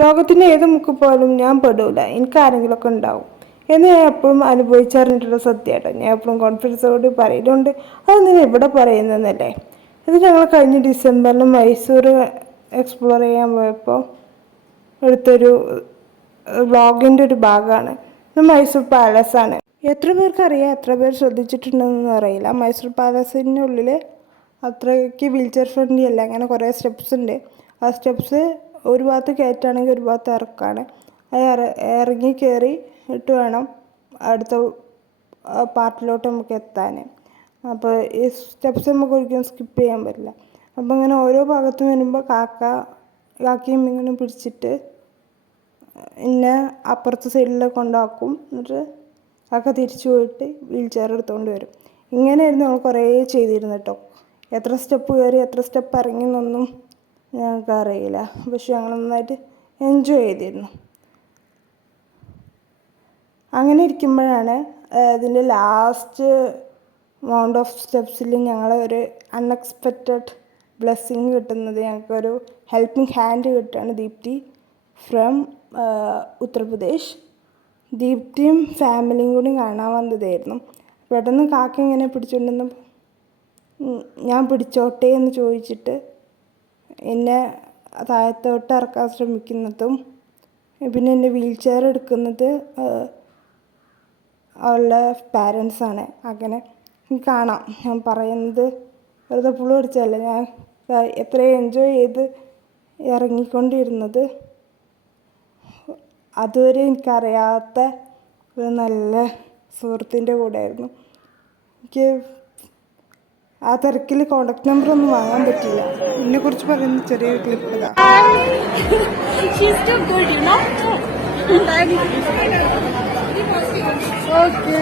ലോകത്തിന്റെ ഏത് മുക്ക് പോലും ഞാൻ പെടൂല. എനിക്ക് ആരെങ്കിലുമൊക്കെ ഉണ്ടാവും. എന്ന് ഞാൻ എപ്പോഴും അനുഭവിച്ചറിഞ്ഞിട്ടുള്ള സത്യമായിട്ടോ ഞാൻ എപ്പോഴും കോൺഫിഡൻസോട് പറയലുണ്ട്. അത് നിങ്ങൾ ഇവിടെ പറയുന്നതല്ലേ ഇത് ഞങ്ങൾ കഴിഞ്ഞ ഡിസംബറിൽ മൈസൂർ എക്സ്പ്ലോർ ചെയ്യാൻ പോയപ്പോൾ എടുത്തൊരു വ്ളോഗിന്റെ ഒരു ഭാഗമാണ്. ഇത് മൈസൂർ പാലസാണ് എത്ര പേർക്ക് അറിയാം? എത്ര പേർ ശ്രദ്ധിച്ചിട്ടുണ്ടെന്നൊന്നും അറിയില്ല. മൈസൂർ പാലസിന്റെ ഉള്ളിൽ അത്രയ്ക്ക് വീൽ ചെയർ ഫ്രണ്ട്ലി അല്ല. അങ്ങനെ കുറേ സ്റ്റെപ്സ് ഉണ്ട്. ആ സ്റ്റെപ്സ് ഒരു ഭാഗത്ത് കയറ്റുകയാണെങ്കിൽ ഒരു ഭാഗത്ത് ഇറക്കാണ്. അത് ഇറങ്ങി കയറി ഇട്ട് വേണം അടുത്ത പാർട്ടിലോട്ട് നമുക്ക് എത്താൻ. അപ്പോൾ ഈ സ്റ്റെപ്സ് നമുക്ക് ഒരിക്കലും സ്കിപ്പ് ചെയ്യാൻ പറ്റില്ല. അപ്പോൾ ഇങ്ങനെ ഓരോ ഭാഗത്തും വരുമ്പോൾ കാക്ക കാക്കയും ഇങ്ങനെ പിടിച്ചിട്ട് എന്നെ അപ്പുറത്തെ സൈഡിൽ കൊണ്ടാക്കും. എന്നിട്ട് കാക്ക തിരിച്ചു പോയിട്ട് വീൽ ചെയർ എടുത്തുകൊണ്ട് വരും. ഇങ്ങനെയായിരുന്നു ഞങ്ങൾ കുറേ ചെയ്തിരുന്നു കേട്ടോ. എത്ര സ്റ്റെപ്പ് കയറി എത്ര സ്റ്റെപ്പ് ഇറങ്ങി എന്നൊന്നും ഞങ്ങൾക്ക് അറിയില്ല പക്ഷെ ഞങ്ങൾ നന്നായിട്ട് എൻജോയ് ചെയ്തിരുന്നു. അങ്ങനെ ഇരിക്കുമ്പോഴാണ് ഇതിന്റെ ലാസ്റ്റ് മൗണ്ട് ഓഫ് സ്റ്റെപ്സിൽ ഞങ്ങൾ ഒരു അൺഎക്സ്പെക്റ്റഡ് ബ്ലെസ്സിങ് കിട്ടുന്നത് ഞങ്ങൾക്കൊരു ഹെൽപ്പിംഗ് ഹാൻഡ് കിട്ടുകയാണ് ദീപ്തി ഫ്രം ഉത്തർപ്രദേശ്. ദീപ്തിയും ഫാമിലിയും കൂടി കാണാൻ വന്നതായിരുന്നു. പെട്ടെന്ന് കാക്ക ഇങ്ങനെ പിടിച്ചുകൊണ്ടെന്ന് ഞാൻ പിടിച്ചോട്ടെ എന്ന് ചോദിച്ചിട്ട് എന്നെ താഴത്തോട്ട് ഇറക്കാൻ ശ്രമിക്കുന്നതും പിന്നെ എന്റെ വീൽ ചെയർ എടുക്കുന്നത് അവളുടെ പാരൻസാണ് അങ്ങനെ കാണാം. ഞാൻ പറയുന്നത് വെറുതെ പുളി പിടിച്ചതല്ല ഞാൻ എത്ര എൻജോയ് ചെയ്ത് ഇറങ്ങിക്കൊണ്ടിരുന്നത്. അതുവരെ എനിക്കറിയാത്ത ഒരു നല്ല സുഹൃത്തിന്റെ കൂടെ ആയിരുന്നു എനിക്ക് ആ തിരക്കിൽ കോണ്ടാക്ട് നമ്പർ ഒന്നും വാങ്ങാൻ പറ്റില്ല എന്നെ കുറിച്ച് പറയുന്ന ചെറിയൊരു ക്ലിപ്പ് ഇതാ? ഓക്കെ